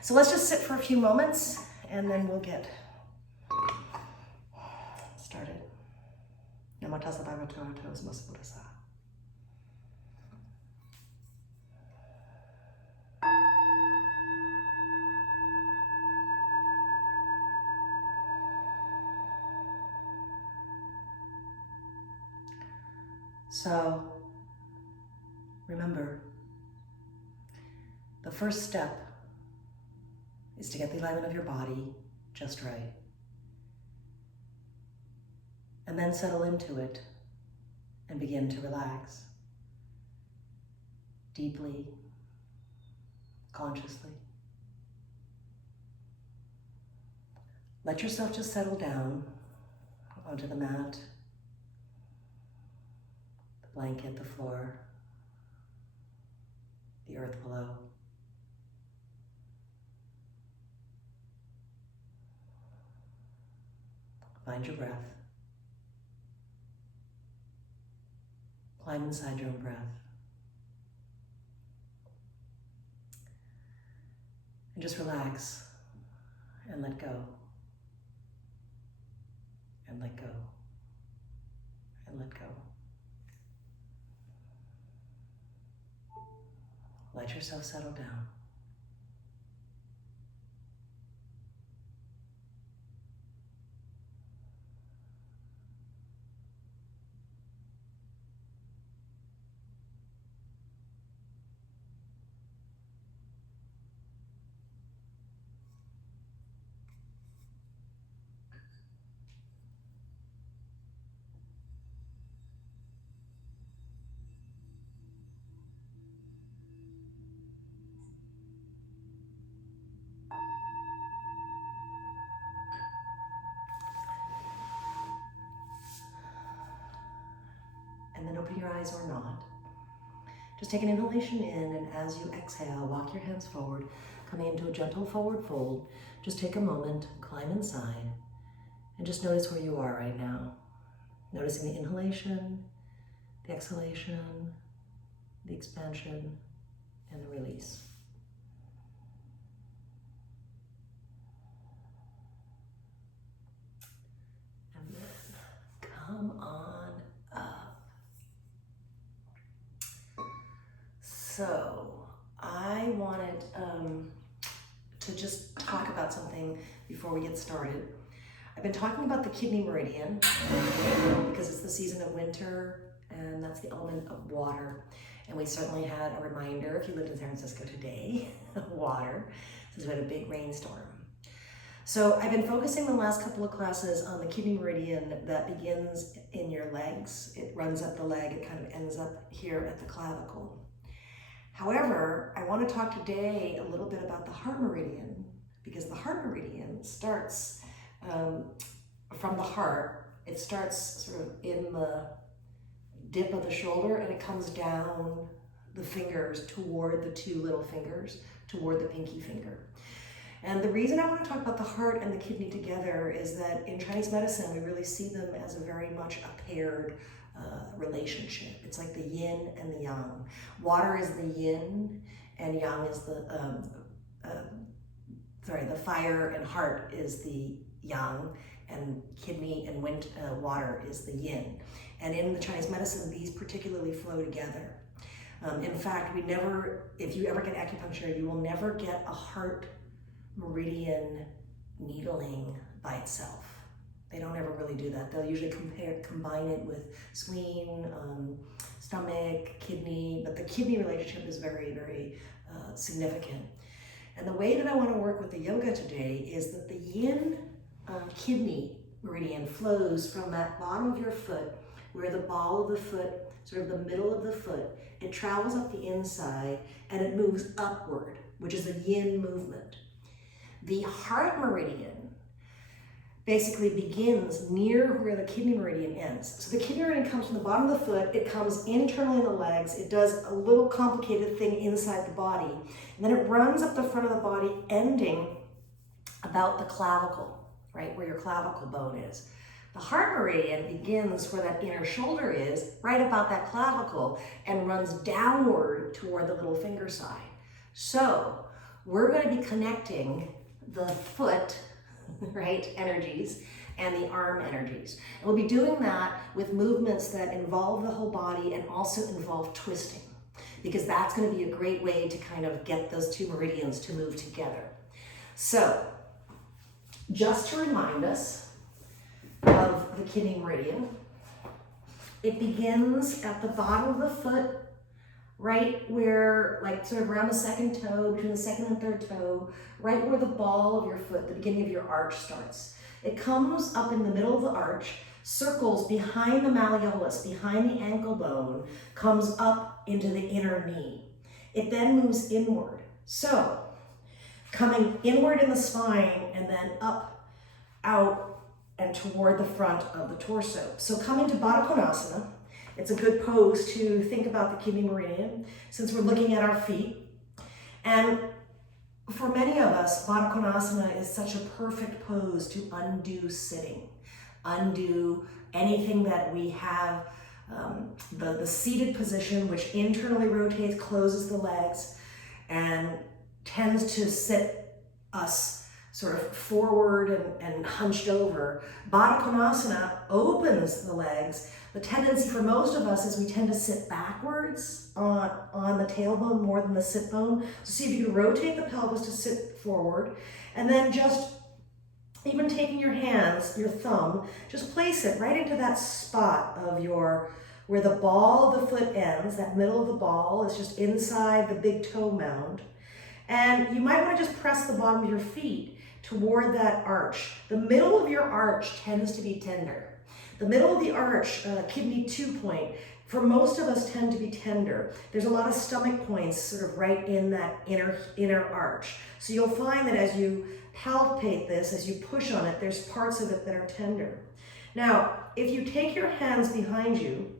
So let's just sit for a few moments and then we'll get started. Namatasa Bhagavato Mosapurasa. So remember, the first step is to get the alignment of your body just right. And then settle into it and begin to relax deeply, consciously. Let yourself just settle down onto the mat, the blanket, the floor, the earth below. Find your breath. Climb inside your own breath. And just relax and let go. And let go. And let go. Let yourself settle down. And then open your eyes or not. Just take an inhalation in, and as you exhale, walk your hands forward, coming into a gentle forward fold. Just take a moment, climb inside, and just notice where you are right now. Noticing the inhalation, the exhalation, the expansion, and the release. And then come on up. So I wanted to just talk about something before we get started. I've been talking about the kidney meridian because it's the season of winter and that's the element of water. And we certainly had a reminder, if you lived in San Francisco today, of water, since we had a big rainstorm. So I've been focusing the last couple of classes on the kidney meridian that begins in your legs. It runs up the leg, it kind of ends up here at the clavicle. However, I want to talk today a little bit about the heart meridian, because the heart meridian starts from the heart. It starts sort of in the dip of the shoulder and it comes down the fingers toward the two little fingers, toward the pinky finger. And the reason I want to talk about the heart and the kidney together is that in Chinese medicine, we really see them as a very much a paired relationship. It's like the yin and the yang. Water is the yin and yang is the fire, and heart is the yang, and kidney and water is the yin. And in the Chinese medicine, these particularly flow together. In fact, if you ever get acupuncture, you will never get a heart meridian needling by itself. They don't ever really do that. They'll usually combine it with spleen, stomach, kidney, but the kidney relationship is very, very significant. And the way that I want to work with the yoga today is that the yin kidney meridian flows from that bottom of your foot, where the ball of the foot, sort of the middle of the foot, it travels up the inside and it moves upward, which is a yin movement. The heart meridian basically begins near where the kidney meridian ends. So the kidney meridian comes from the bottom of the foot, it comes internally in the legs, it does a little complicated thing inside the body, and then it runs up the front of the body, ending about the clavicle, right, where your clavicle bone is. The heart meridian begins where that inner shoulder is, right about that clavicle, and runs downward toward the little finger side. So we're going to be connecting the foot, right, energies and the arm energies. And we'll be doing that with movements that involve the whole body and also involve twisting, because that's going to be a great way to kind of get those two meridians to move together. So, just to remind us of the kidney meridian, it begins at the bottom of the foot, right where, like sort of around the second toe, between the second and third toe, right where the ball of your foot, the beginning of your arch starts. It comes up in the middle of the arch, circles behind the malleolus, behind the ankle bone, comes up into the inner knee. It then moves inward. So, coming inward in the spine and then up, out, and toward the front of the torso. So coming to Baddha Konasana, it's a good pose to think about the kidney meridian since we're looking at our feet. And for many of us, Baddha Konasana is such a perfect pose to undo sitting, undo anything that we have, the seated position, which internally rotates, closes the legs, and tends to sit us sort of forward and hunched over. Baddha Konasana opens the legs. The tendency for most of us is we tend to sit backwards on the tailbone more than the sit bone. So see if you can rotate the pelvis to sit forward, and then just even taking your hands, your thumb, just place it right into that spot of where the ball of the foot ends. That middle of the ball is just inside the big toe mound. And you might want to just press the bottom of your feet toward that arch. The middle of your arch tends to be tender. The middle of the arch, kidney 2 point, for most of us tend to be tender. There's a lot of stomach points sort of right in that inner arch. So you'll find that as you palpate this, as you push on it, there's parts of it that are tender. Now, if you take your hands behind you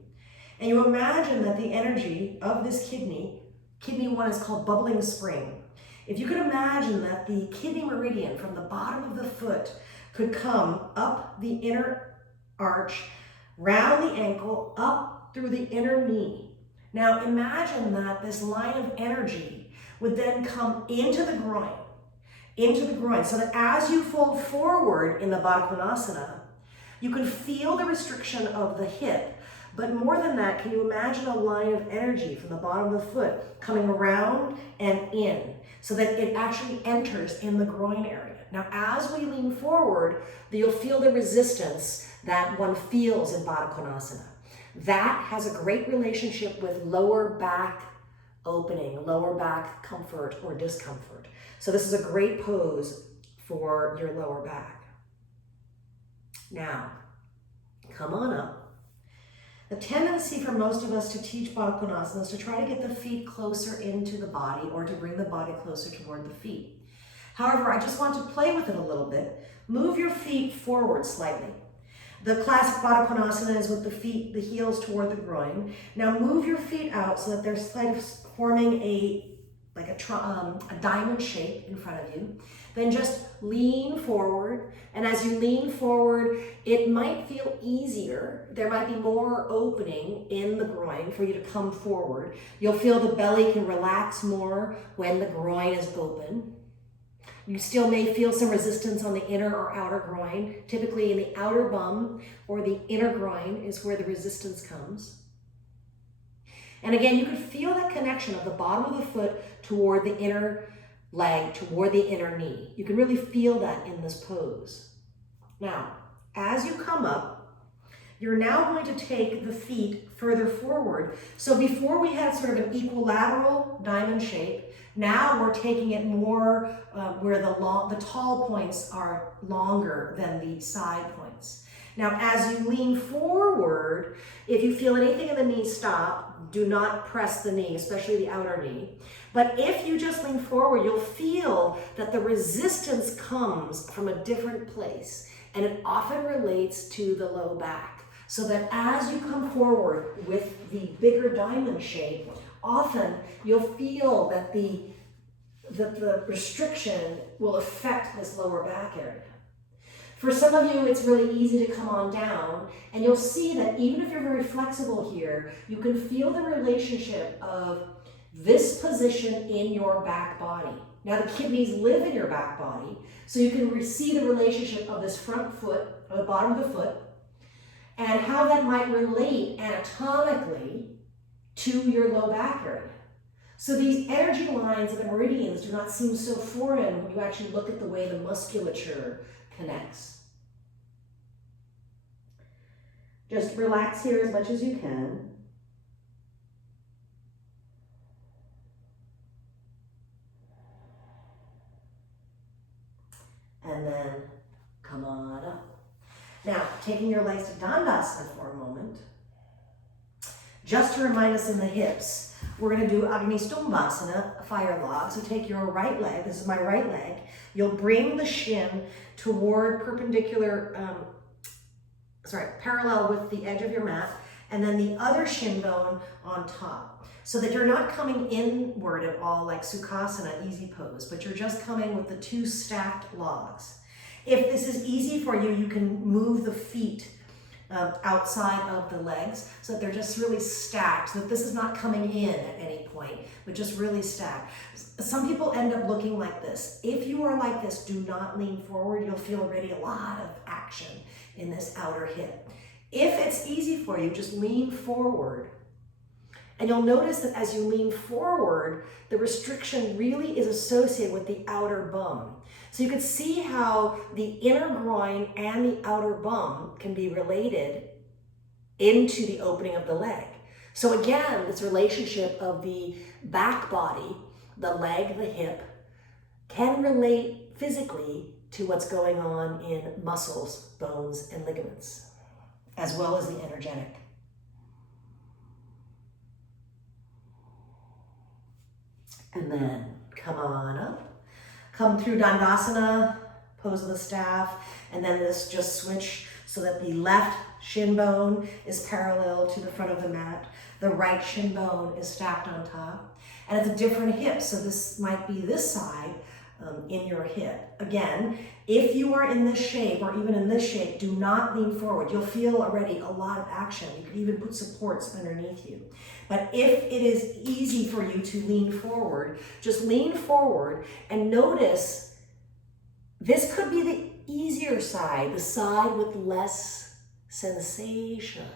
and you imagine that the energy of this kidney 1 is called bubbling spring. If you could imagine that the kidney meridian from the bottom of the foot could come up the inner arch, round the ankle, up through the inner knee. Now imagine that this line of energy would then come into the groin, so that as you fold forward in the Baddha Konasana, you can feel the restriction of the hip. But more than that, can you imagine a line of energy from the bottom of the foot coming around and in, so that it actually enters in the groin area. Now, as we lean forward, you'll feel the resistance that one feels in Baddha Konasana. That has a great relationship with lower back opening, lower back comfort or discomfort. So this is a great pose for your lower back. Now, come on up. The tendency for most of us to teach Baddha Konasana is to try to get the feet closer into the body or to bring the body closer toward the feet. However, I just want to play with it a little bit. Move your feet forward slightly. The classic Baddha Konasana is with the feet, the heels toward the groin. Now move your feet out so that they're kind of forming a diamond shape in front of you. Then just lean forward. And as you lean forward, it might feel easier. There might be more opening in the groin for you to come forward. You'll feel the belly can relax more when the groin is open. You still may feel some resistance on the inner or outer groin. Typically in the outer bum or the inner groin is where the resistance comes. And again, you can feel that connection of the bottom of the foot toward the inner leg, toward the inner knee. You can really feel that in this pose. Now, as you come up, you're now going to take the feet further forward. So before we had sort of an equilateral diamond shape, now we're taking it more where the tall points are longer than the side points. Now, as you lean forward, if you feel anything in the knee, stop. Do not press the knee, especially the outer knee. But if you just lean forward, you'll feel that the resistance comes from a different place, and it often relates to the low back. So that as you come forward with the bigger diamond shape, often you'll feel that the restriction will affect this lower back area. For some of you, it's really easy to come on down, and you'll see that even if you're very flexible here, you can feel the relationship of this position in your back body. Now the kidneys live in your back body, so you can see the relationship of this front foot, or the bottom of the foot, and how that might relate anatomically to your low back area. So these energy lines of the meridians do not seem so foreign when you actually look at the way the musculature connects. Just relax here as much as you can. And then come on up. Now, taking your legs to Dandasana for a moment, just to remind us in the hips, we're going to do Agni Stumbhasana, a fire log. So take your right leg, this is my right leg, you'll bring the shin toward parallel with the edge of your mat, and then the other shin bone on top. So that you're not coming inward at all like Sukhasana, easy pose, but you're just coming with the two stacked logs. If this is easy for you, you can move the feet outside of the legs so that they're just really stacked, so that this is not coming in at any point, but just really stacked. Some people end up looking like this. If you are like this, do not lean forward. You'll feel already a lot of action in this outer hip. If it's easy for you, just lean forward. And you'll notice that as you lean forward, the restriction really is associated with the outer bum. So you can see how the inner groin and the outer bum can be related into the opening of the leg. So again, this relationship of the back body, the leg, the hip, can relate physically to what's going on in muscles, bones, and ligaments, as well as the energetic. And then come on up. Come through Dandasana, pose of the staff, and then this just switch so that the left shin bone is parallel to the front of the mat. The right shin bone is stacked on top. And it's a different hip, so this might be this side in your hip. Again, if you are in this shape or even in this shape, do not lean forward. You'll feel already a lot of action. You can even put supports underneath you. But if it is easy for you to lean forward, just lean forward and notice this could be the easier side, the side with less sensation.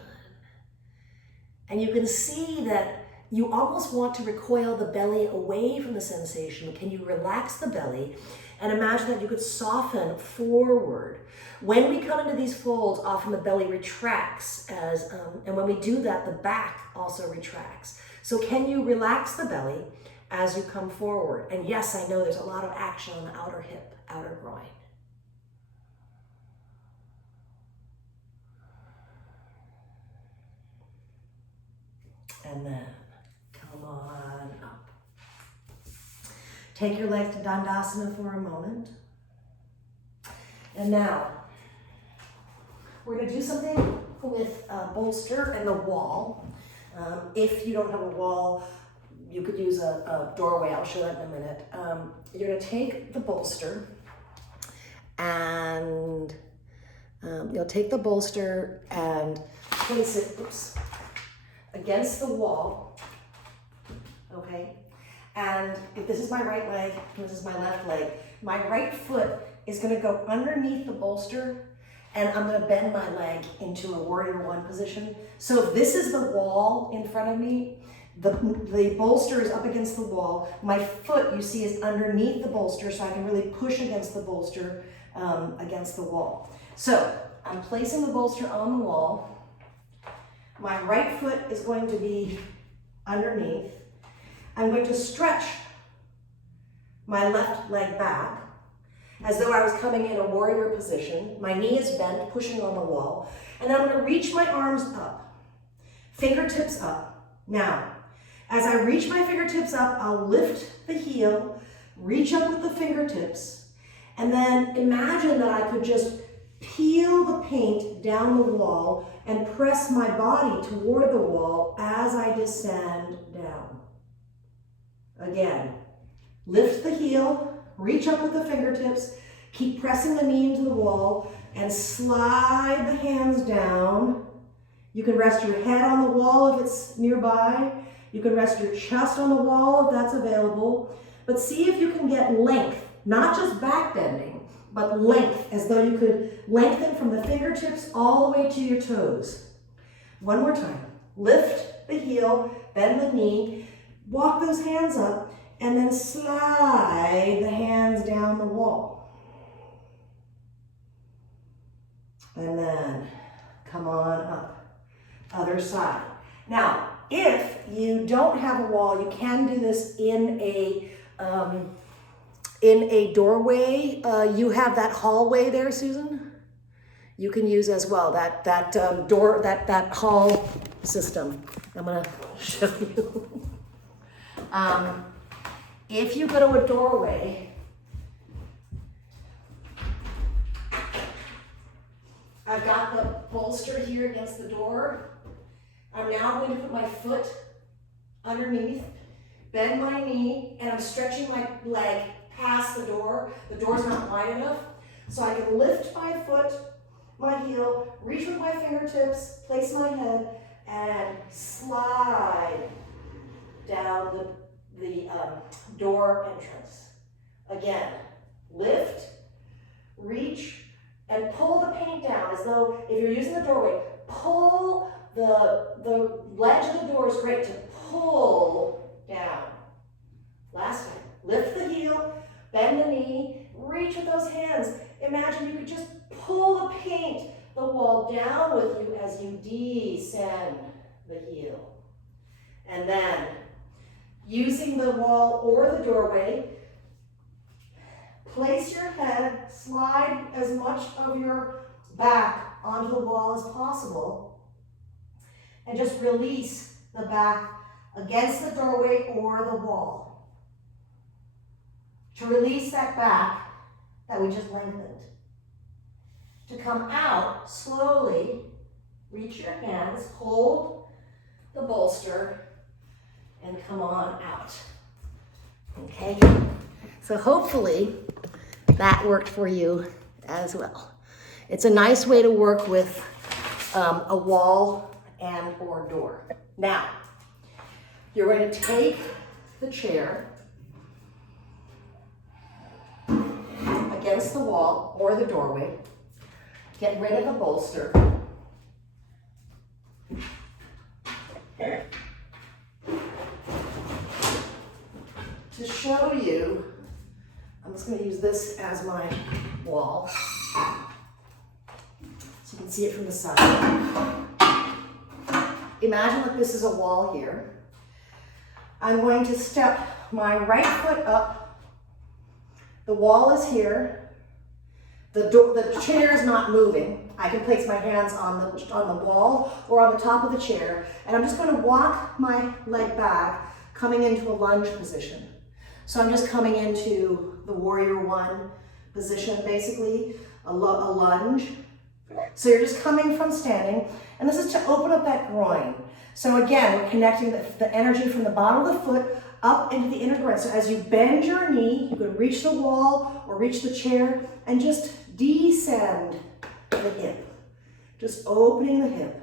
And you can see that you almost want to recoil the belly away from the sensation. Can you relax the belly and imagine that you could soften forward? When we come into these folds, often the belly retracts, and when we do that, the back also retracts. So can you relax the belly as you come forward? And yes, I know there's a lot of action on the outer hip, outer groin. And then come on up. Take your legs to Dandasana for a moment. And now, we're going to do something with a bolster and the wall. If you don't have a wall, you could use a doorway. I'll show that in a minute. You're going to take the bolster and you'll take the bolster and place it against the wall, okay? And if this is my right leg, and this is my left leg, my right foot is going to go underneath the bolster, and I'm going to bend my leg into a warrior one position. So if this is the wall in front of me, the bolster is up against the wall. My foot, you see, is underneath the bolster, so I can really push against the bolster, against the wall. So I'm placing the bolster on the wall. My right foot is going to be underneath. I'm going to stretch my left leg back as though I was coming in a warrior position. My knee is bent, pushing on the wall. And then I'm going to reach my arms up, fingertips up. Now, as I reach my fingertips up, I'll lift the heel, reach up with the fingertips, and then imagine that I could just peel the paint down the wall and press my body toward the wall as I descend down. Again, lift the heel, reach up with the fingertips, keep pressing the knee into the wall, and slide the hands down. You can rest your head on the wall if it's nearby. You can rest your chest on the wall if that's available, but see if you can get length, not just back bending, but length, as though you could lengthen from the fingertips all the way to your toes. One more time. Lift the heel, bend the knee, walk those hands up, and then slide the hands down the wall. And then come on up. Other side. Now, if you don't have a wall, you can do this in a doorway. You have that hallway there, Susan? You can use as well, that hall system. I'm gonna show you. If you go to a doorway, I've got the bolster here against the door. I'm now going to put my foot underneath, bend my knee, and I'm stretching my leg past the door. The door's not wide enough, so I can lift my foot, my heel, reach with my fingertips, place my head, and slide down the door entrance. Again, lift, reach, and pull the paint down as though if you're using the doorway, pull the ledge of the door is great to pull down. Last time, lift the heel, bend the knee, reach with those hands. Imagine you could just pull the paint, the wall down with you as you descend the heel. And then, using the wall or the doorway, place your head, slide as much of your back onto the wall as possible, and just release the back against the doorway or the wall. To release that back that we just lengthened. To come out, slowly reach your hands, hold the bolster, and come on out. Okay? So hopefully that worked for you as well. It's a nice way to work with a wall and or door. Now, you're going to take the chair against the wall or the doorway, get rid of the bolster, to show you, I'm just going to use this as my wall so you can see it from the side. Imagine that this is a wall here. I'm going to step my right foot up. The wall is here. The chair is not moving. I can place my hands on the wall or on the top of the chair, and I'm just going to walk my leg back, coming into a lunge position. So I'm just coming into the warrior one position, basically, a lunge. So you're just coming from standing, and this is to open up that groin. So again, we're connecting the energy from the bottom of the foot up into the inner groin. So as you bend your knee, you can reach the wall or reach the chair and just descend the hip. Just opening the hip.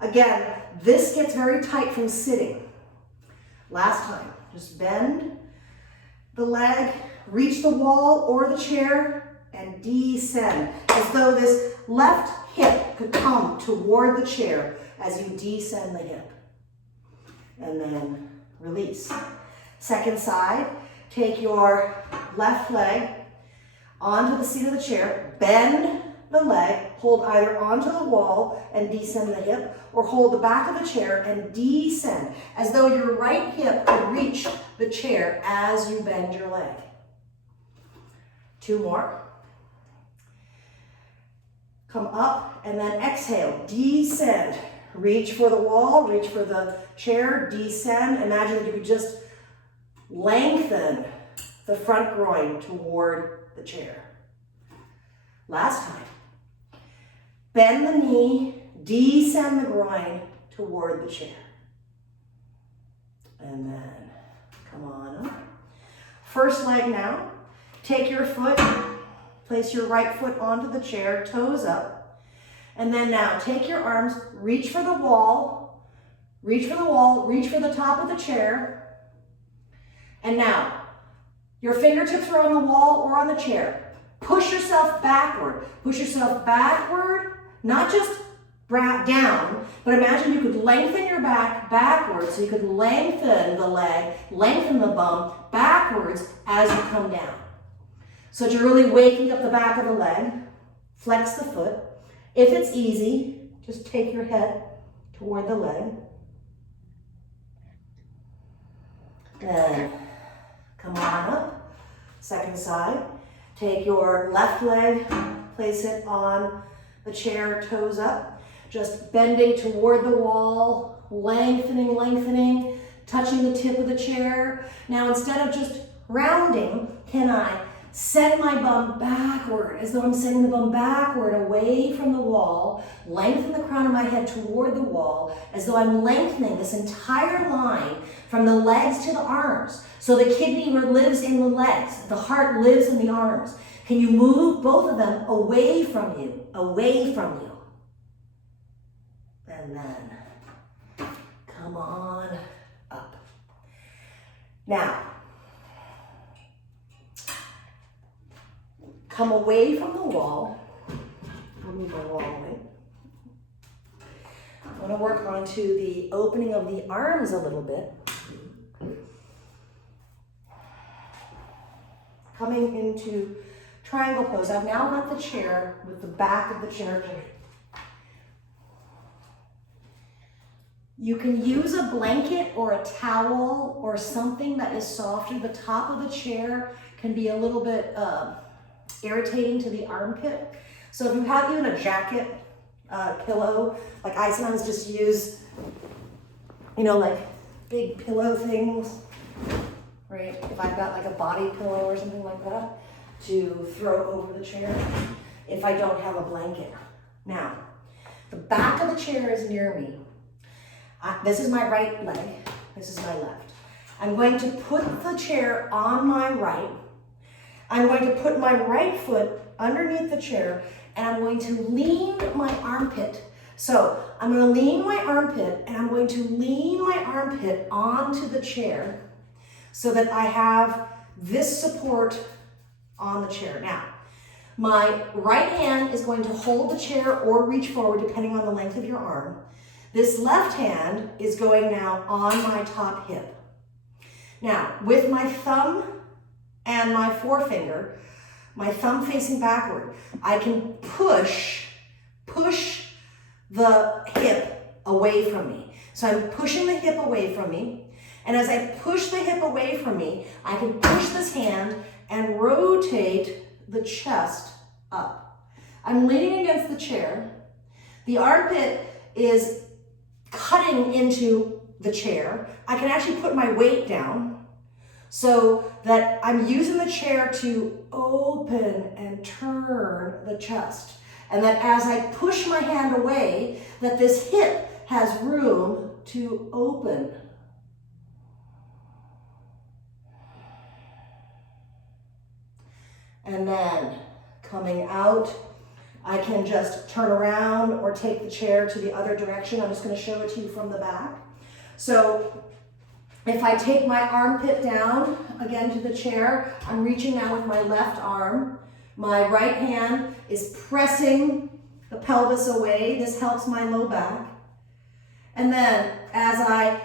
Again, this gets very tight from sitting. Last time, just bend the leg, reach the wall or the chair, and descend, as though this left hip could come toward the chair as you descend the hip. And then release. Second side, take your left leg onto the seat of the chair, bend the leg, hold either onto the wall and descend the hip, or hold the back of the chair and descend, as though your right hip could reach the chair as you bend your leg. Two more. Come up and then exhale, descend. Reach for the wall, reach for the chair, descend. Imagine that you could just lengthen the front groin toward the chair. Last time. Bend the knee, descend the groin toward the chair. And then come on up. First leg now. Take your foot, place your right foot onto the chair, toes up. And then now take your arms, reach for the wall, Reach for the wall, reach for the top of the chair. And now, your fingertips are on the wall or on the chair. Push yourself backward. Push yourself backward, not just down, but imagine you could lengthen your back backwards, so you could lengthen the leg, lengthen the bum backwards as you come down. So that you're really waking up the back of the leg. Flex the foot. If it's easy, just take your head toward the leg. Then come on up, second side. Take your left leg, place it on the chair, toes up. Just bending toward the wall, lengthening, lengthening, touching the tip of the chair. Now instead of just rounding, can I send my bum backward, as though I'm sending the bum backward away from the wall, lengthen the crown of my head toward the wall, as though I'm lengthening this entire line from the legs to the arms. So the kidney lives in the legs, the heart lives in the arms. Can you move both of them away from you, away from you? And then come on up. Now, come away from the wall. I'll move the wall away. I want to work onto the opening of the arms a little bit. Coming into triangle pose. I've now got the chair with the back of the chair. You can use a blanket or a towel or something that is softer. The top of the chair can be a little bit irritating to the armpit. So if you have even a jacket, pillow, like I sometimes just use, like big pillow things, right? If I've got like a body pillow or something like that to throw over the chair, if I don't have a blanket. Now, the back of the chair is near me. This is my right leg, this is my left. I'm going to put the chair on my right. I'm going to put my right foot underneath the chair and I'm going to lean my armpit. So I'm going to lean my armpit and I'm going to lean my armpit onto the chair so that I have this support on the chair. Now, my right hand is going to hold the chair or reach forward depending on the length of your arm. This left hand is going now on my top hip. Now, with my thumb and my forefinger, my thumb facing backward, I can push the hip away from me. So I'm pushing the hip away from me. And as I push the hip away from me, I can push this hand and rotate the chest up. I'm leaning against the chair. The armpit is cutting into the chair. I can actually put my weight down so that I'm using the chair to open and turn the chest. And that as I push my hand away, that this hip has room to open. And then coming out, I can just turn around or take the chair to the other direction. I'm just going to show it to you from the back. So if I take my armpit down again to the chair, I'm reaching now with my left arm. My right hand is pressing the pelvis away. This helps my low back. And then as I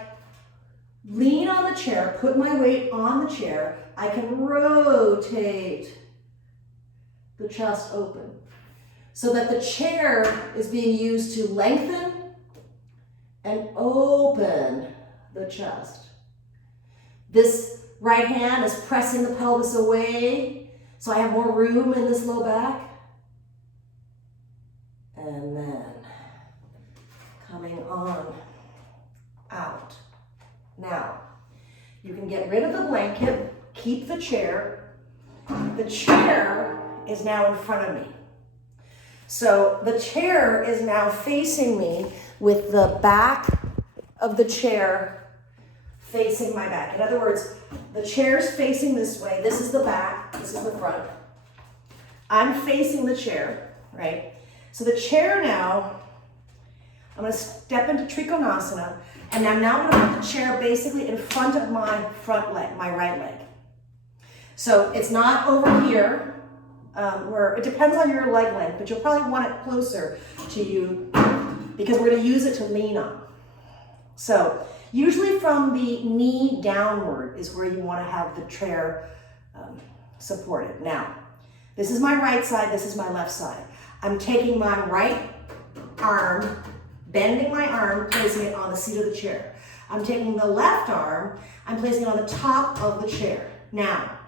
lean on the chair, put my weight on the chair, I can rotate the chest open so that the chair is being used to lengthen and open the chest. This right hand is pressing the pelvis away so I have more room in this low back. And then coming on out. Now, you can get rid of the blanket, keep the chair. The chair is now in front of me. So the chair is now facing me with the back of the chair facing my back. In other words, the chair's facing this way. This is the back, this is the front. I'm facing the chair, right? So the chair now, I'm going to step into Trikonasana, And now I'm gonna put the chair basically in front of my front leg, my right leg. So it's not over here, where it depends on your leg length, but you'll probably want it closer to you because we're gonna use it to lean on. So usually from the knee downward is where you wanna have the chair supported. Now, this is my right side, this is my left side. I'm taking my right arm, bending my arm, placing it on the seat of the chair. I'm taking the left arm, I'm placing it on the top of the chair. Now,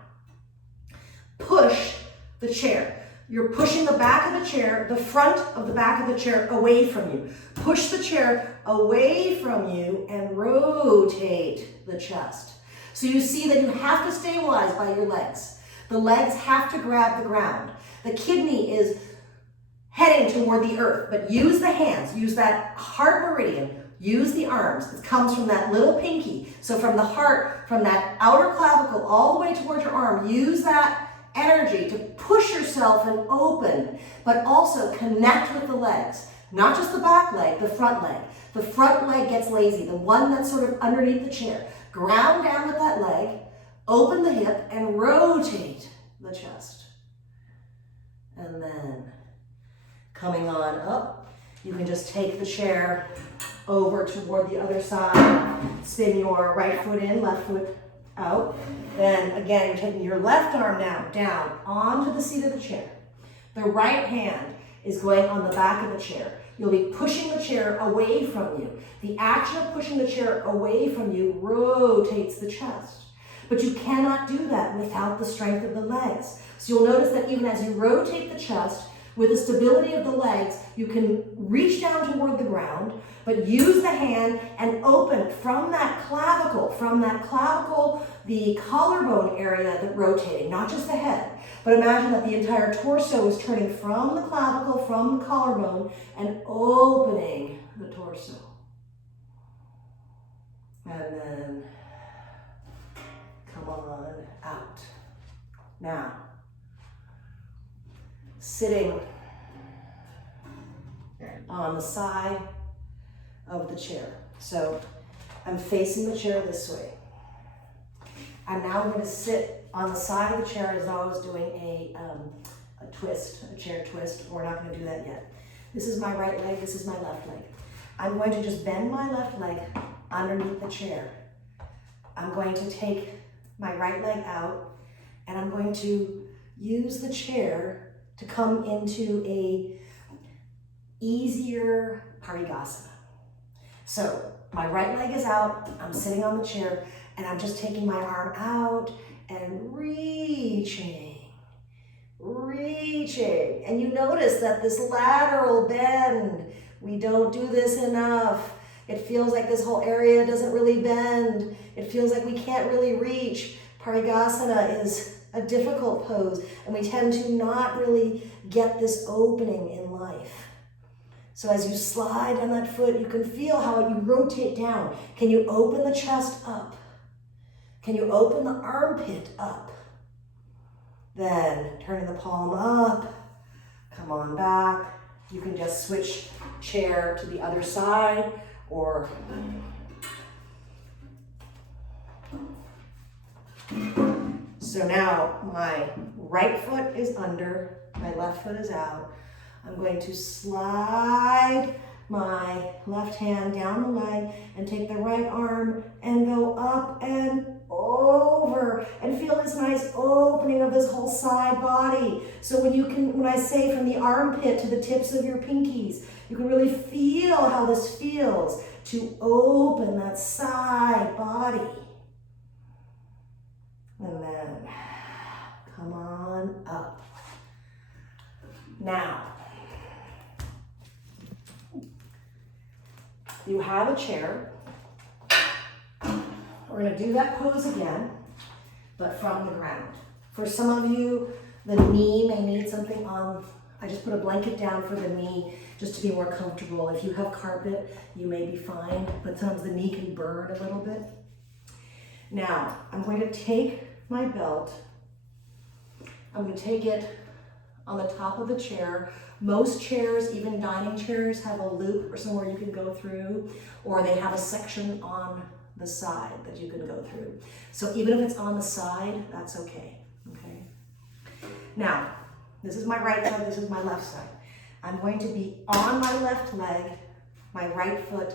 push the chair. You're pushing the back of the chair, the front of the back of the chair away from you. Push the chair away from you and rotate the chest. So you see that you have to stabilize by your legs. The legs have to grab the ground. The kidney is heading toward the earth, but use the hands, use that heart meridian, use the arms. It comes from that little pinky. So from the heart, from that outer clavicle all the way towards your arm, use that energy to push yourself and open, but also connect with the legs. Not just the back leg, the front leg. The front leg gets lazy, the one that's sort of underneath the chair. Ground down with that leg, open the hip, and rotate the chest. And then coming on up, you can just take the chair over toward the other side, spin your right foot in, left foot out. Then again, you're taking your left arm now down onto the seat of the chair. The right hand is going on the back of the chair. You'll be pushing the chair away from you. The action of pushing the chair away from you rotates the chest. But you cannot do that without the strength of the legs. So you'll notice that even as you rotate the chest, with the stability of the legs, you can reach down toward the ground, but use the hand and open from that clavicle, the collarbone area that rotating, not just the head. But imagine that the entire torso is turning from the clavicle, from the collarbone, and opening the torso. And then come on out. Now, sitting on the side of the chair. So I'm facing the chair this way. I'm now going to sit on the side of the chair as though I was doing a twist, a chair twist. We're not going to do that yet. This is my right leg, this is my left leg. I'm going to just bend my left leg underneath the chair. I'm going to take my right leg out and I'm going to use the chair to come into a easier Parigasana. So my right leg is out, I'm sitting on the chair, and I'm just taking my arm out and reaching. And you notice that this lateral bend, we don't do this enough. It feels like this whole area doesn't really bend. It feels like we can't really reach. Parigasana is a difficult pose, and we tend to not really get this opening in life. So as you slide on that foot, you can feel how you rotate down. Can you open the chest up? Can you open the armpit up? Then turning the palm up, come on back. You can just switch chair to the other side or so now my right foot is under, my left foot is out. I'm going to slide my left hand down the leg and take the right arm and go up and over and feel this nice opening of this whole side body. So when I say from the armpit to the tips of your pinkies, you can really feel how this feels to open that side body. And then come on up. Now, you have a chair. We're going to do that pose again, but from the ground. For some of you, the knee may need something on. I just put a blanket down for the knee just to be more comfortable. If you have carpet, you may be fine, but sometimes the knee can burn a little bit. Now, I'm going to take my belt. I'm going to take it on the top of the chair. Most chairs, even dining chairs, have a loop or somewhere you can go through, or they have a section on the side that you can go through. So even if it's on the side, that's okay, okay? Now, this is my right side, this is my left side. I'm going to be on my left leg, my right foot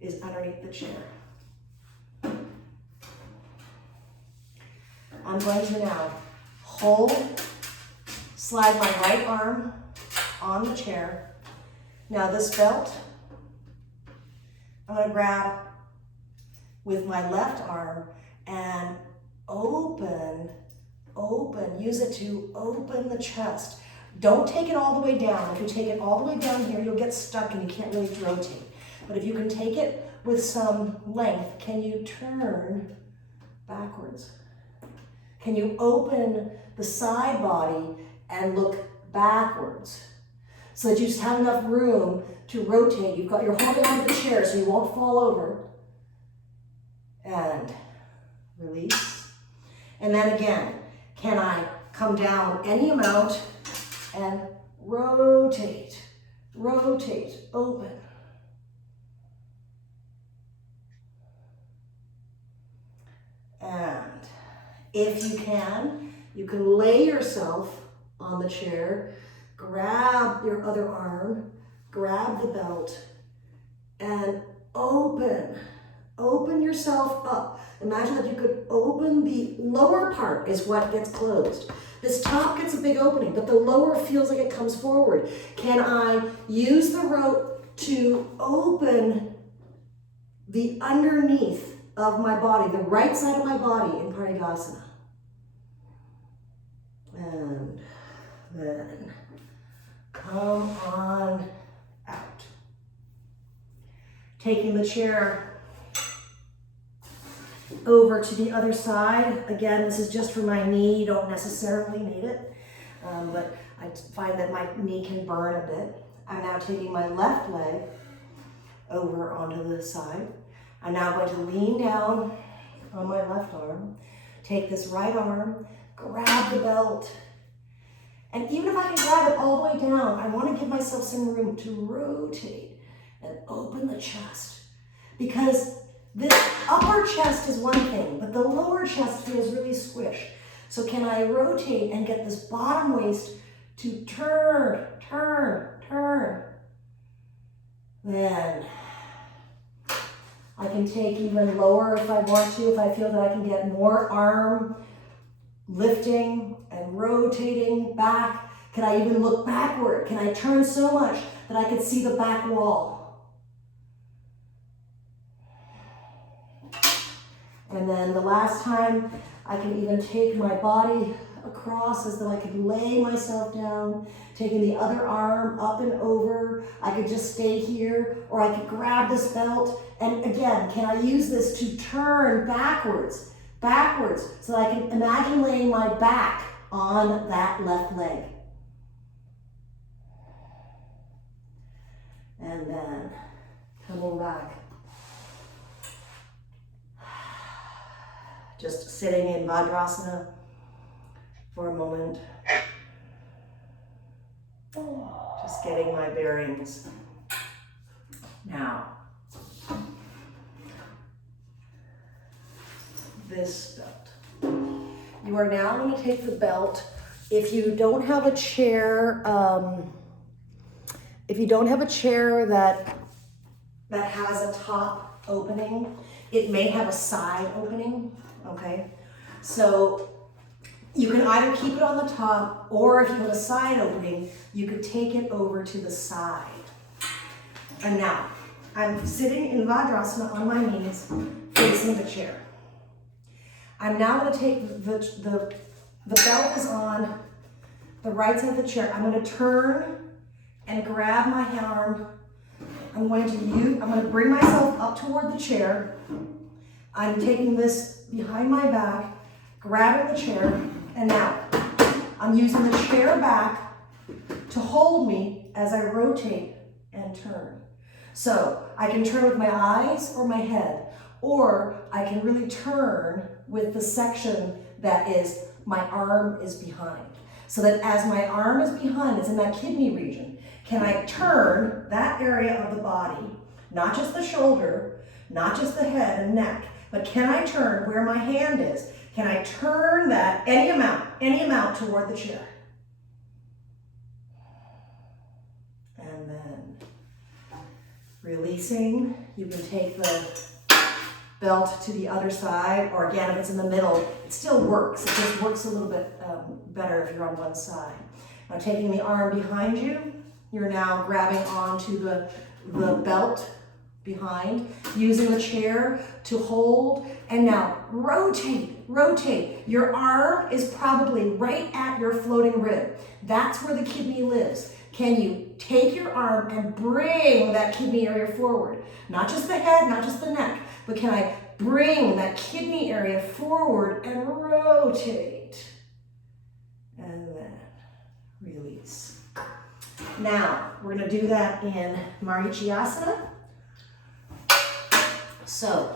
is underneath the chair. I'm going to now slide my right arm on the chair. Now this belt, I'm going to grab with my left arm and open, use it to open the chest. Don't take it all the way down. If you take it all the way down here, you'll get stuck and you can't really rotate. But if you can take it with some length, can you turn backwards? Can you open the side body and look backwards so that you just have enough room to rotate? You're holding onto the chair so you won't fall over. And release. And then again, can I come down any amount and rotate, open. And if you can lay yourself on the chair, grab your other arm, grab the belt, and open yourself up. Imagine that you could open the lower part is what gets closed. This top gets a big opening, but the lower feels like it comes forward. Can I use the rope to open the underneath of my body, the right side of my body in Parigasana? And then come on out. Taking the chair over to the other side. Again, this is just for my knee. You don't necessarily need it, but I find that my knee can burn a bit. I'm now taking my left leg over onto the side. I'm now going to lean down on my left arm, take this right arm, grab the belt, and even if I can grab it all the way down, I want to give myself some room to rotate and open the chest, because this upper chest is one thing, but the lower chest feels really squished. So can I rotate and get this bottom waist to turn? Then I can take even lower if I want to, if I feel that I can get more arm lifting and rotating back. Can I even look backward? Can I turn so much that I could see the back wall? And then the last time, I can even take my body across as though I could lay myself down, taking the other arm up and over. I could just stay here, or I could grab this belt. And again, can I use this to turn backwards, so that I can imagine laying my back on that left leg. And then coming back. Just sitting in Vajrasana for a moment. Just getting my bearings. Now, this belt. You are now going to take the belt. If you don't have a chair, that has a top opening, it may have a side opening. Okay, so you can either keep it on the top, or if you have a side opening, you could take it over to the side. And now, I'm sitting in Vajrasana on my knees, facing the chair. I'm now going to take the belt is on the right side of the chair. I'm going to turn and grab my arm. I'm going to bring myself up toward the chair. I'm taking this behind my back, grabbing the chair, and now I'm using the chair back to hold me as I rotate and turn. So I can turn with my eyes or my head, or I can really turn with the section that is my arm is behind. So that as my arm is behind, it's in that kidney region, can I turn that area of the body, not just the shoulder, not just the head and neck, but can I turn where my hand is? Can I turn that any amount toward the chair? And then releasing, you can take the belt to the other side, or again, if it's in the middle, it still works. It just works a little bit better if you're on one side. Now taking the arm behind you, you're now grabbing onto the belt behind, using the chair to hold, and now rotate. Your arm is probably right at your floating rib. That's where the kidney lives. Can you take your arm and bring that kidney area forward? Not just the head, not just the neck, but can I bring that kidney area forward and rotate? And then release. Now, we're gonna do that in Marichyasana. So,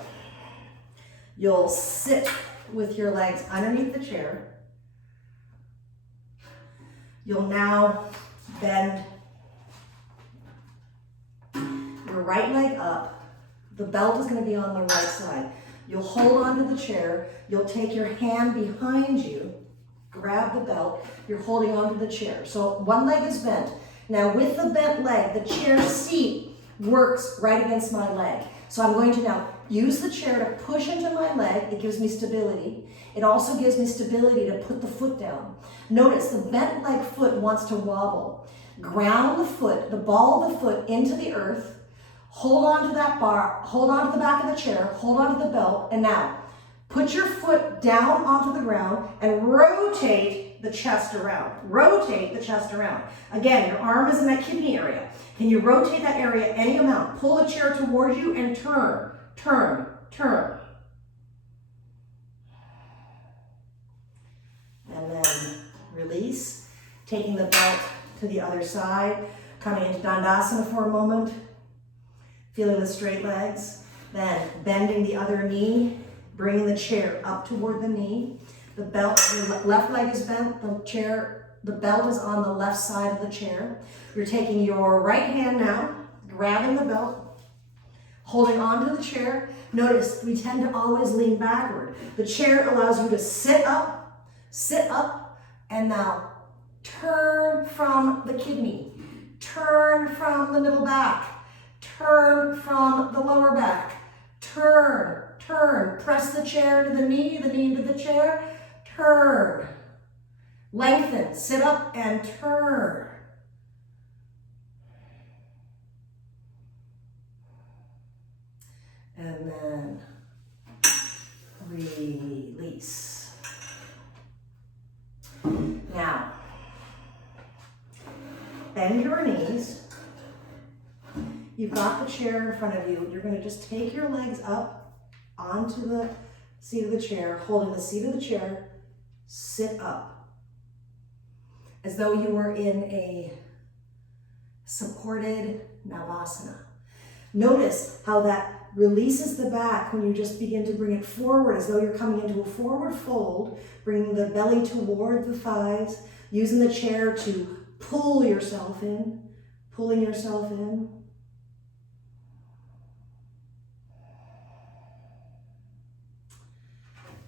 you'll sit with your legs underneath the chair. You'll now bend your right leg up. The belt is going to be on the right side. You'll hold onto the chair. You'll take your hand behind you, grab the belt. You're holding onto the chair. So one leg is bent. Now with the bent leg, the chair seat works right against my leg. So I'm going to now use the chair to push into my leg. It gives me stability. It also gives me stability to put the foot down. Notice the bent leg foot wants to wobble. Ground the foot, the ball of the foot into the earth. Hold on to that bar, hold on to the back of the chair, hold on to the belt, and now put your foot down onto the ground and rotate the chest around. Rotate the chest around. Again, your arm is in that kidney area. Can you rotate that area any amount? Pull the chair towards you and turn, turn, turn. And then release, taking the belt to the other side, coming into Dandasana for a moment. Feeling the straight legs, then bending the other knee, bringing the chair up toward the knee. The belt, your left leg is bent, the belt is on the left side of the chair. You're taking your right hand now, grabbing the belt, holding onto the chair. Notice we tend to always lean backward. The chair allows you to sit up, and now turn from the kidney, turn from the middle back, turn from the lower back, turn, press the chair to the knee to the chair, turn, lengthen, sit up and turn. And then release. Now, bend your knees. You've got the chair in front of you. You're going to just take your legs up onto the seat of the chair, holding the seat of the chair, sit up. As though you were in a supported Navasana. Notice how that releases the back when you just begin to bring it forward, as though you're coming into a forward fold, bringing the belly toward the thighs, using the chair to pull yourself in, pulling yourself in.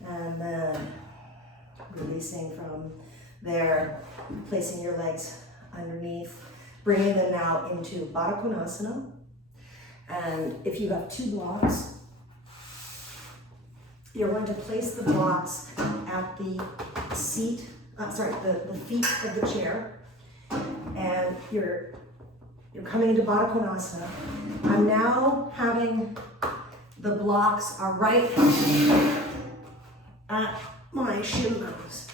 And then releasing from there, placing your legs underneath, bringing them now into Baddha Konasana. And if you have two blocks, you're going to place the blocks at the seat, the feet of the chair. And you're coming into Baddha Konasana. I'm now having the blocks are right at my shin bones,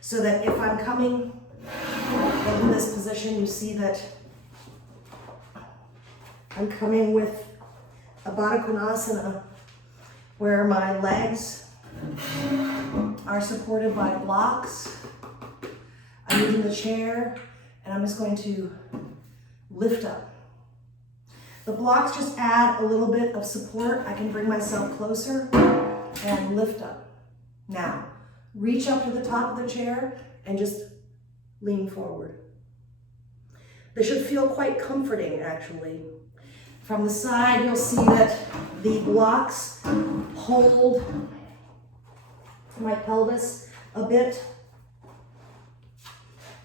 so that if I'm coming into this position, you see that I'm coming with a Baddha Konasana where my legs are supported by blocks. I'm using the chair and I'm just going to lift up. The blocks just add a little bit of support. I can bring myself closer and lift up. Now, reach up to the top of the chair and just lean forward. This should feel quite comforting, actually. From the side, you'll see that the blocks hold my pelvis a bit.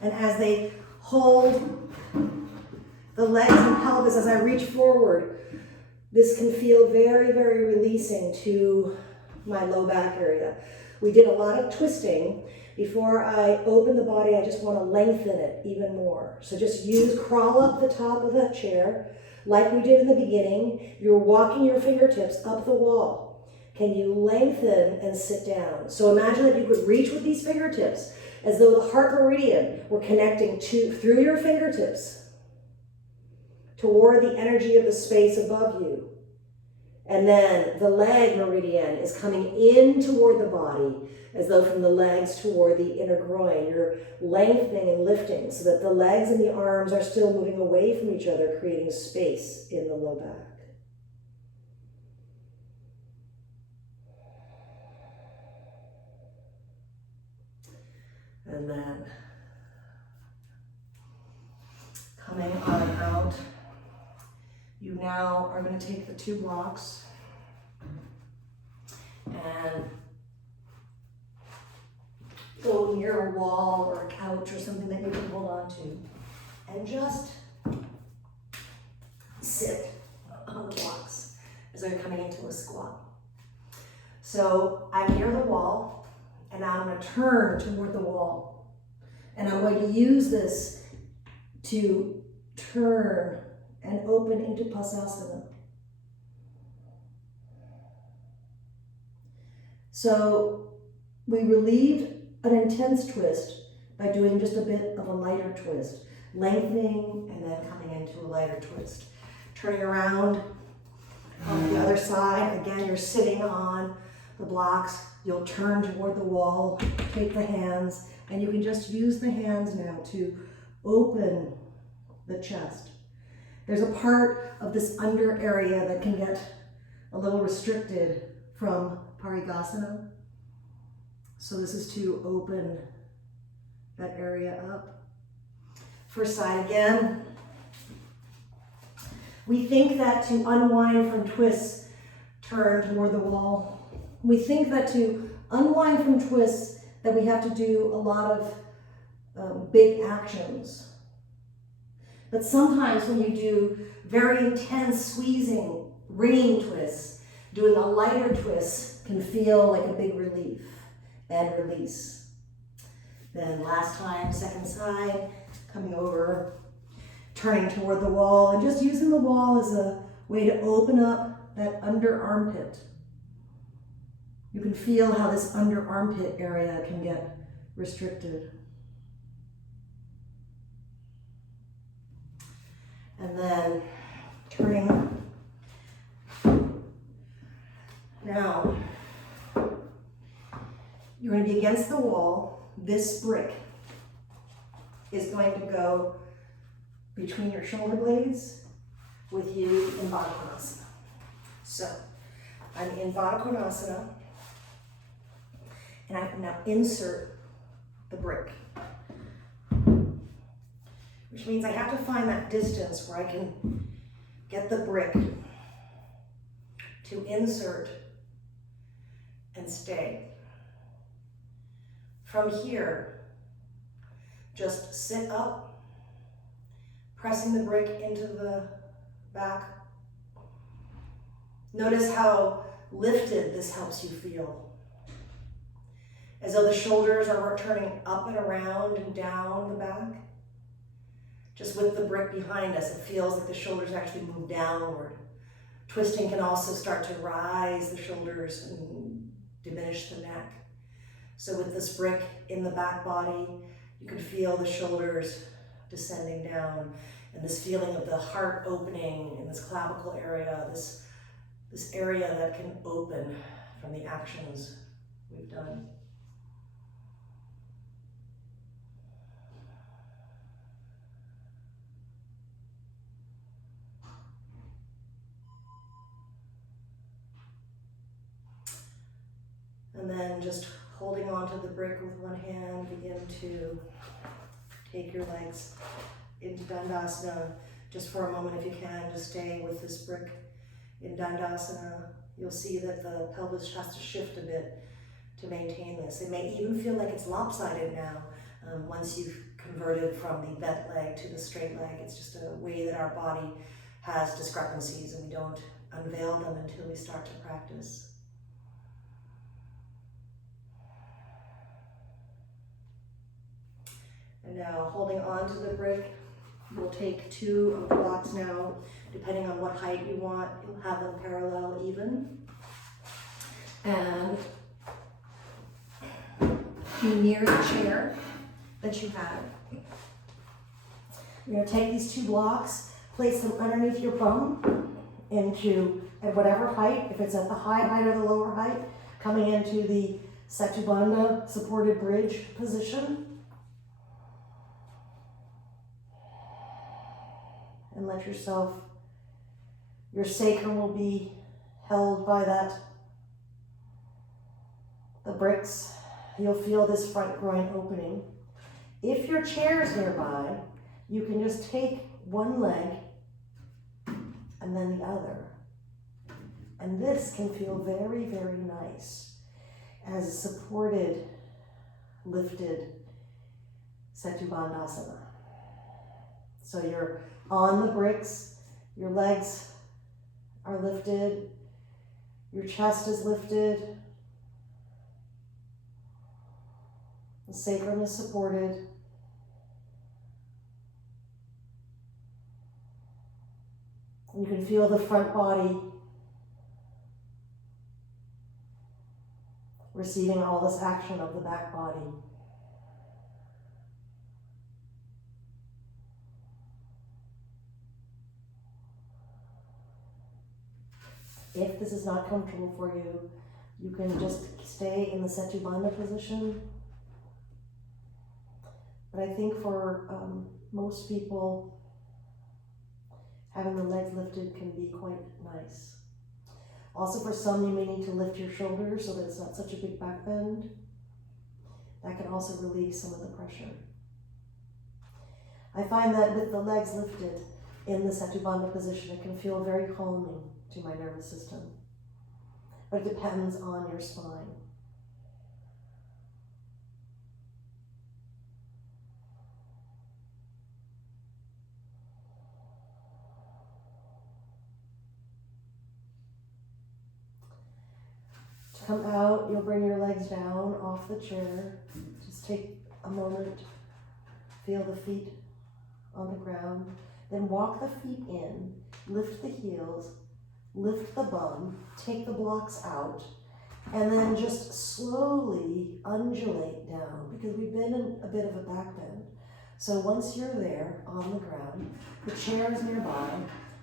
And as they hold the legs and pelvis, as I reach forward, this can feel very, very releasing to my low back area. We did a lot of twisting. Before I open the body, I just want to lengthen it even more. So just crawl up the top of that chair, like we did in the beginning. You're walking your fingertips up the wall. Can you lengthen and sit down? So imagine that you could reach with these fingertips as though the heart meridian were connecting through your fingertips toward the energy of the space above you. And then the leg meridian is coming in toward the body, as though from the legs toward the inner groin. You're lengthening and lifting so that the legs and the arms are still moving away from each other, creating space in the low back. And then coming on out, you now are going to take the 2 blocks and go near a wall or a couch or something that you can hold on to, and just sit on the blocks as though you're coming into a squat. So I'm near the wall, and now I'm going to turn toward the wall, and I'm going to use this to turn and open into Pasasana. So we relieved an intense twist by doing just a bit of a lighter twist, lengthening and then coming into a lighter twist. Turning around on the other side, again, you're sitting on the blocks. You'll turn toward the wall, take the hands, and you can just use the hands now to open the chest. There's a part of this under area that can get a little restricted from Parigasana. So this is to open that area up. First side again. We think that to unwind from twists, turn toward the wall. We think that to unwind from twists, that we have to do a lot of big actions. But sometimes when you do very intense squeezing, wringing twists, doing a lighter twist can feel like a big relief and release. Then last time, second side, coming over, turning toward the wall, and just using the wall as a way to open up that under armpit. You can feel how this under armpit area can get restricted. And then turning. Now, you're going to be against the wall. This brick is going to go between your shoulder blades with you in Baddha Konasana. So, I'm in Baddha Konasana, and I can now insert the brick, which means I have to find that distance where I can get the brick to insert and stay. From here, just sit up, pressing the brick into the back. Notice how lifted this helps you feel. As though the shoulders are turning up and around and down the back. Just with the brick behind us, it feels like the shoulders actually move downward. Twisting can also start to rise the shoulders and diminish the neck. So with this brick in the back body, you can feel the shoulders descending down, and this feeling of the heart opening in this clavicle area, this area that can open from the actions we've done. And then just holding onto the brick with one hand, begin to take your legs into Dandasana just for a moment if you can. Just stay with this brick in Dandasana. You'll see that the pelvis has to shift a bit to maintain this. It may even feel like it's lopsided now once you've converted from the bent leg to the straight leg. It's just a way that our body has discrepancies, and we don't unveil them until we start to practice. And now, holding on to the brick, we'll take 2 of the blocks now, depending on what height you want. You'll have them parallel even. And be near the chair that you have. You're going to take these 2 blocks, place them underneath your bum at whatever height, if it's at the high height or the lower height, coming into the Setubandha supported bridge position. And let yourself, your sacrum will be held by the bricks. You'll feel this front groin opening. If your chair is nearby, you can just take one leg and then the other. And this can feel very, very nice as a supported, lifted Setubandhasana. So you're on the bricks, your legs are lifted, your chest is lifted, the sacrum is supported. You can feel the front body receiving all this action of the back body. If this is not comfortable for you, you can just stay in the Setubandha position. But I think for most people, having the legs lifted can be quite nice. Also for some, you may need to lift your shoulders so that it's not such a big back bend. That can also relieve some of the pressure. I find that with the legs lifted in the Setubandha position, it can feel very calming to my nervous system. But it depends on your spine. To come out, you'll bring your legs down off the chair. Just take a moment, feel the feet on the ground, then walk the feet in, lift the heels, lift the bum, take the blocks out, and then just slowly undulate down, because we've been in a bit of a back bend. So once you're there on the ground, the chair is nearby,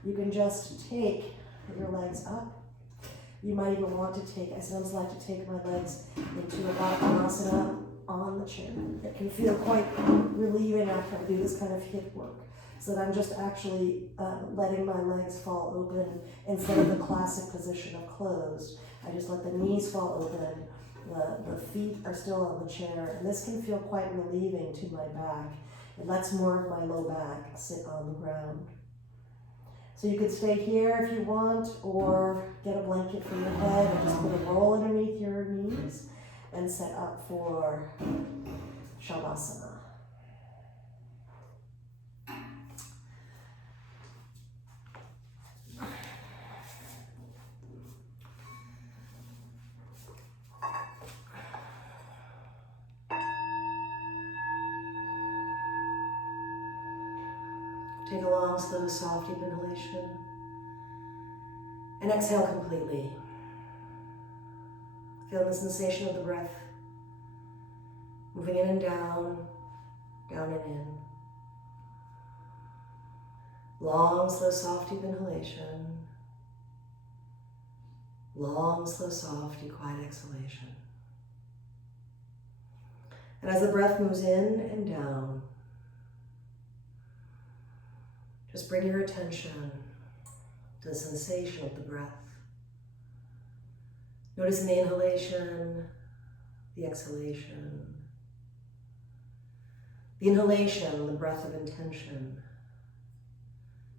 you can just take your legs up. You might even want to take, I sometimes like to take my legs into a Awakens on the chair. It can feel quite relieving after I do this kind of hip work. So that I'm just actually letting my legs fall open instead of the classic position of closed. I just let the knees fall open, the feet are still on the chair, and this can feel quite relieving to my back. It lets more of my low back sit on the ground. So you could stay here if you want, or get a blanket for your head and just put a roll underneath your knees and set up for Shavasana. Take a long, slow, soft, deep inhalation. And exhale completely. Feel the sensation of the breath moving in and down and in. Long, slow, soft, deep inhalation. Long, slow, soft, deep, quiet exhalation. And as the breath moves in and down, just bring your attention to the sensation of the breath. Noticing the inhalation, the exhalation, The inhalation, the breath of intention.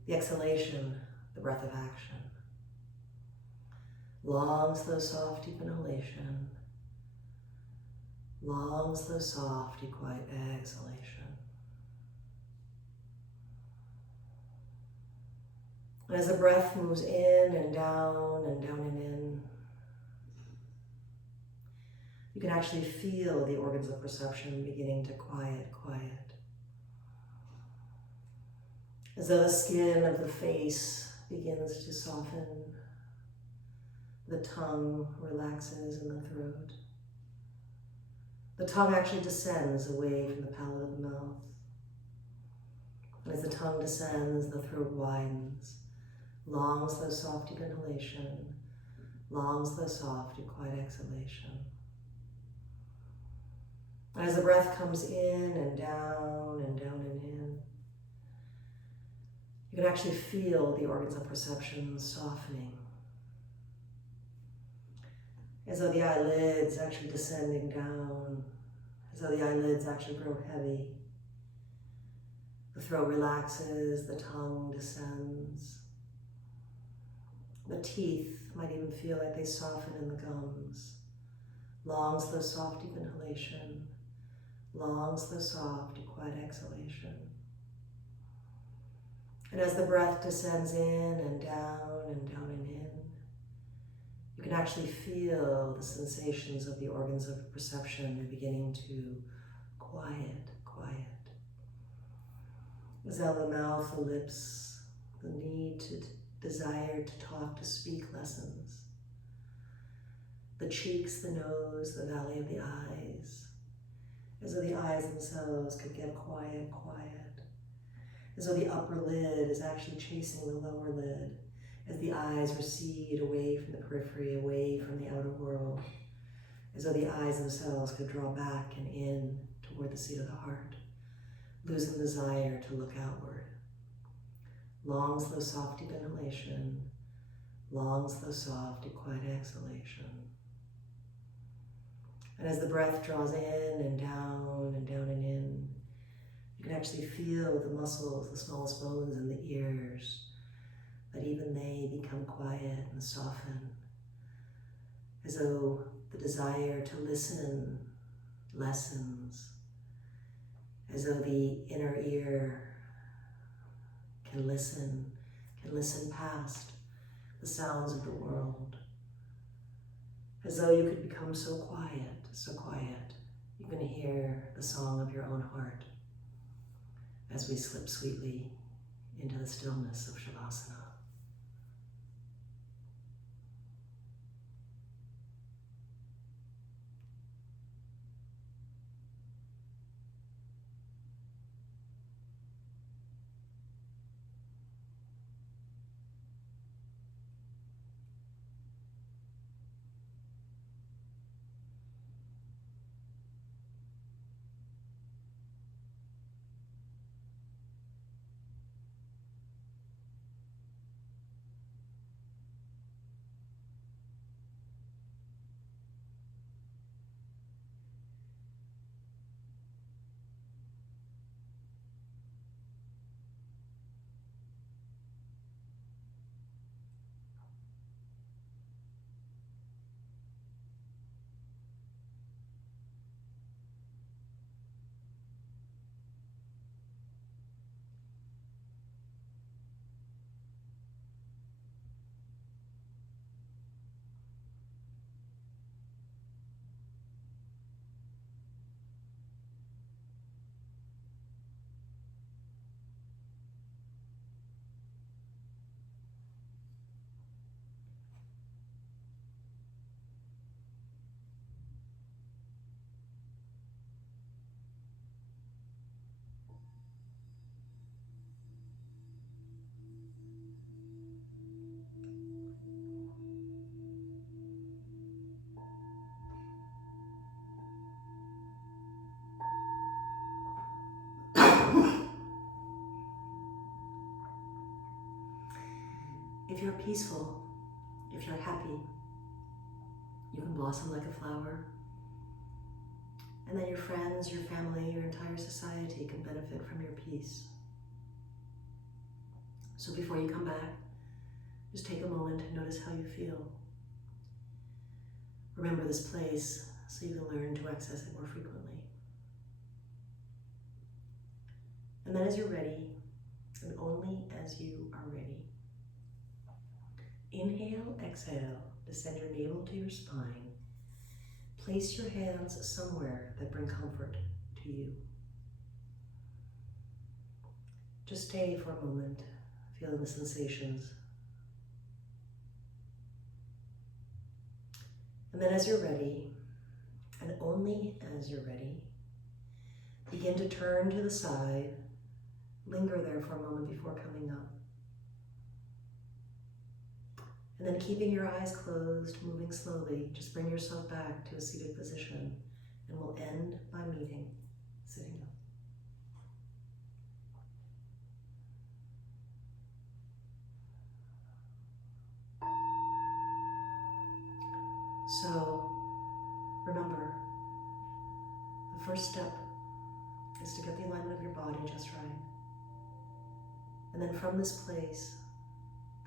The exhalation, the breath of action. Long, slow, soft, deep inhalation. Long, slow, soft, deep, quiet exhalation. And as the breath moves in and down and down and in, you can actually feel the organs of perception beginning to quiet. As though the skin of the face begins to soften, the tongue relaxes in the throat. The tongue actually descends away from the palate of the mouth. And as the tongue descends, the throat widens. Long, slow, soft, deep inhalation. Long, slow, soft, deep, quiet exhalation. And as the breath comes in and down and down and in, you can actually feel the organs of perception softening. As though the eyelids actually descending down, as though the eyelids actually grow heavy. The throat relaxes, the tongue descends. The teeth might even feel like they soften in the gums. Long, slow, soft, deep inhalation. Long, slow, soft, deep, quiet exhalation. And as the breath descends in and down and down and in, you can actually feel the sensations of the organs of perception beginning to quiet. As out of the mouth, the lips, the need to desire to talk, to speak lessens. The cheeks, the nose, the valley of the eyes, as though the eyes themselves could get quiet. As though the upper lid is actually chasing the lower lid, as the eyes recede away from the periphery, away from the outer world, as though the eyes themselves could draw back and in toward the seat of the heart, losing desire to look outward. Long, slow, soft, deep inhalation. Long, slow, soft, deep, quiet exhalation. And as the breath draws in and down and down and in, you can actually feel the muscles, the smallest bones in the ears, that even they become quiet and soften, as though the desire to listen lessens, as though the inner ear can listen past the sounds of the world, as though you could become so quiet, you can hear the song of your own heart as we slip sweetly into the stillness of Shavasana. If you're peaceful, if you're happy, you can blossom like a flower. And then your friends, your family, your entire society can peace. So before you come back, just take a moment and notice how you feel. Remember this place so you can learn to access it more frequently. And then as you're ready, and only as you are ready, inhale, exhale, descend your navel to your spine. Place your hands somewhere that bring comfort to you. Just stay for a moment, feeling the sensations. And then as you're ready, and only as you're ready, begin to turn to the side. Linger there for a moment before coming up. And then keeping your eyes closed, moving slowly, just bring yourself back to a seated position, and we'll end by meeting sitting up. So remember, the first step is to get the alignment of your body just right. And then from this place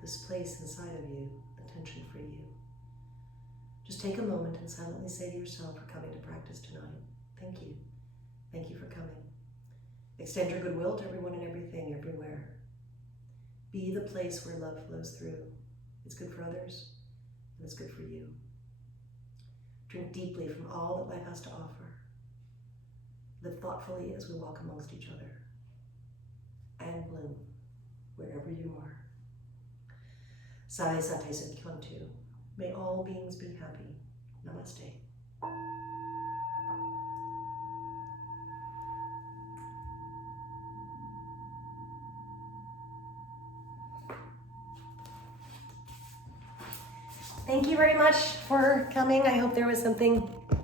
inside of you, the tension-free you, just take a moment and silently say to yourself for coming to practice tonight, thank you. Thank you for coming. Extend your goodwill to everyone and everything, everywhere. Be the place where love flows through. It's good for others, and it's good for you. Drink deeply from all that life has to offer. Live thoughtfully as we walk amongst each other. And bloom wherever you are. Sai Sate Sankyantu. May all beings be happy. Namaste. Thank you very much for coming. I hope there was something